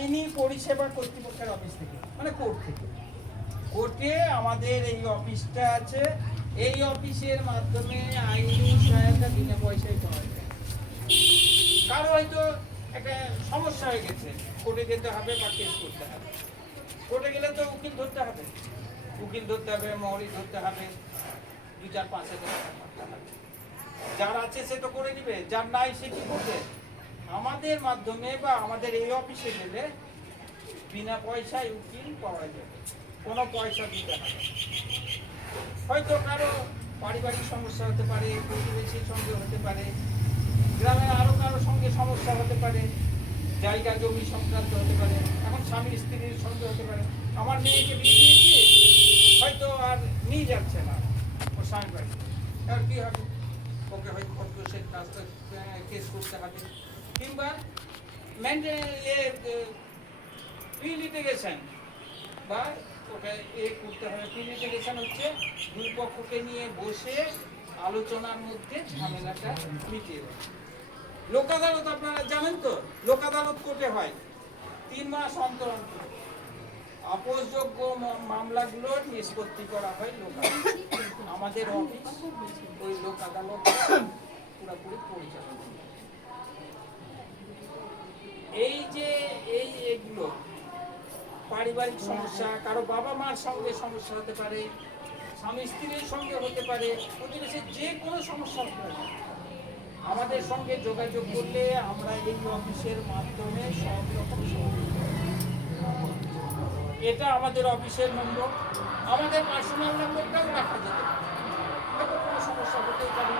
আইনি পরিষেবা কর্তৃপক্ষের অফিস থেকে, মানে কোর্ট থেকে। কোর্টে আমাদের এই অফিসটা আছে, এই অফিসের মাধ্যমে আইনি সহায়তা বিনা পয়সায় পাওয়া যায়। কারো হয়তো একটা সমস্যা হয়ে গেছে, কোর্টে যেতে হবে বা কেস করতে হবে। কোর্টে গেলে তো উকিল ধরতে হবে, মহরি ধরতে হবে, 2-4-5 হাজার টাকা করতে হবে। যার আছে সে তো করে দিবে, যার নাই সে কি করবে? আমাদের মাধ্যমে বা আমাদের এই অফিসে গেলে বিনা পয়সায় উকিল পাওয়া যাবে, কোনো পয়সা দিতে হবে। হয়তো কারো পারিবারিক সমস্যা হতে পারে, প্রতিবেশীর সঙ্গে হতে পারে, গ্রামের আরো কারো সঙ্গে সমস্যা হতে পারে, জায়গা জমি সংক্রান্ত হতে পারে, এখন স্বামী স্ত্রীর সঙ্গে হতে পারে। আমার মেয়েকে বিয়ে দিয়েছি, হয়তো আর নিয়ে যাচ্ছে না ওর স্বামী বাড়ি, আর কি হবে? ওকে হয়তো খরগোশের কাজটা কেস করতে হবে, কিংবা প্রিলিটিগেশন বা ওটা করতে হবে। প্রিলিটিগেশন হচ্ছে দুই পক্ষকে নিয়ে বসে আলোচনার মধ্যে ঝামেলাটা মিটিয়ে দেয়। লোক আদালত আপনারা জানেন তো, লোক আদালত কোর্টে হয় 3 মাস অন্তর অন্তর। আপোষযোগ্য মামলাগুলো নিষ্পত্তি করা হয় লোক আদালত। আমাদের অফিস ওই লোক আদালত পুরোপুরি পরিচালনা। এই যে এগুলো পারিবারিক সমস্যা, কারো বাবা মার সঙ্গে সমস্যা হতে পারে, স্বামী স্ত্রীর সঙ্গে হতে পারে, প্রতিবেশীর যে কোনো সমস্যা হতে পারে, আমাদের সঙ্গে যোগাযোগ করলে আমরা এই অফিসের মাধ্যমে সব রকম সহযোগিতা। এটা আমাদের অফিসের নম্বর, আমাদের পার্সোনাল নম্বরটাও রাখা যেতে পারে। হয়তো কোনো সমস্যা হতেই পারে।